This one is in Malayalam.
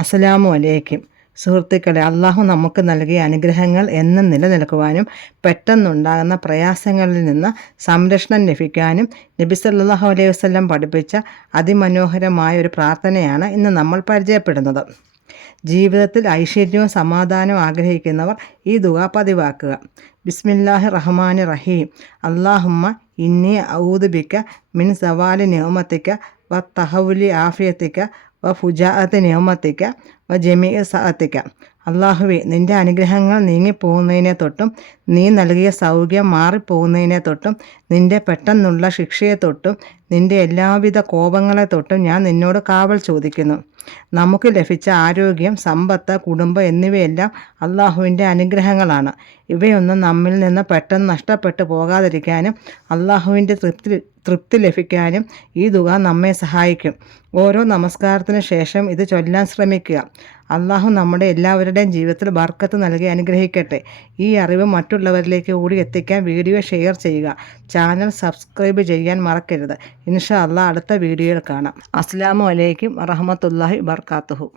അസ്സലാമു അലൈക്കും. സുഹൃത്തുക്കളെ, അള്ളാഹു നമുക്ക് നൽകിയ അനുഗ്രഹങ്ങൾ എന്നും നിലനിൽക്കുവാനും പെട്ടെന്നുണ്ടാകുന്ന പ്രയാസങ്ങളിൽ നിന്ന് സംരക്ഷണം ലഭിക്കാനും നബി സല്ലല്ലാഹു അലൈഹി വസല്ലം പഠിപ്പിച്ച അതിമനോഹരമായ ഒരു പ്രാർത്ഥനയാണ് ഇന്ന് നമ്മൾ പരിചയപ്പെടുന്നത്. ജീവിതത്തിൽ ഐശ്വര്യവും സമാധാനവും ആഗ്രഹിക്കുന്നവർ ഈ ദുആ പതിവാക്കുക. ബിസ്മില്ലാഹി റഹ്മാനി റഹീം. അല്ലാഹുമ്മ ഇന്നി അഊദു ബിക മിൻ സവാലി നിഅമതിക വ തഹവുലി ആഫിയതിക വ ഫുജാഅത്തി നിഅമതിക വ ജമീഇ സഅതിക. അള്ളാഹുവേ, നിൻ്റെ അനുഗ്രഹങ്ങൾ നീങ്ങിപ്പോകുന്നതിനെ തൊട്ടും നീ നൽകിയ സൗഖ്യം മാറിപ്പോകുന്നതിനെ തൊട്ടും നിൻ്റെ പെട്ടെന്നുള്ള ശിക്ഷയെ തൊട്ടും നിൻ്റെ എല്ലാവിധ കോപങ്ങളെ തൊട്ടും ഞാൻ നിന്നോട് കാവൽ ചോദിക്കുന്നു. നമുക്ക് ലഭിച്ച ആരോഗ്യം, സമ്പത്ത്, കുടുംബം എന്നിവയെല്ലാം അള്ളാഹുവിൻ്റെ അനുഗ്രഹങ്ങളാണ്. ഇവയൊന്നും നമ്മിൽ നിന്ന് പെട്ടെന്ന് നഷ്ടപ്പെട്ടു പോകാതിരിക്കാനും അള്ളാഹുവിൻ്റെ തൃപ്തി ലഭിക്കാനും ഈ ദുആ നമ്മെ സഹായിക്കും. ഓരോ നമസ്കാരത്തിന് ശേഷം ഇത് ചൊല്ലാൻ ശ്രമിക്കുക. അള്ളാഹു നമ്മുടെ എല്ലാവരുടെയും ജീവിതത്തിൽ ബർക്കത്ത് നൽകി അനുഗ്രഹിക്കട്ടെ. ഈ അറിവ് മറ്റുള്ളവരിലേക്ക് കൂടി എത്തിക്കാൻ വീഡിയോ ഷെയർ ചെയ്യുക. ചാനൽ സബ്സ്ക്രൈബ് ചെയ്യാൻ മറക്കരുത്. ഇൻഷാ അള്ളാഹ് അടുത്ത വീഡിയോയിൽ കാണാം. അസ്സലാമു അലൈക്കും വറഹ്മത്തുള്ളാഹി വബറകാതുഹു.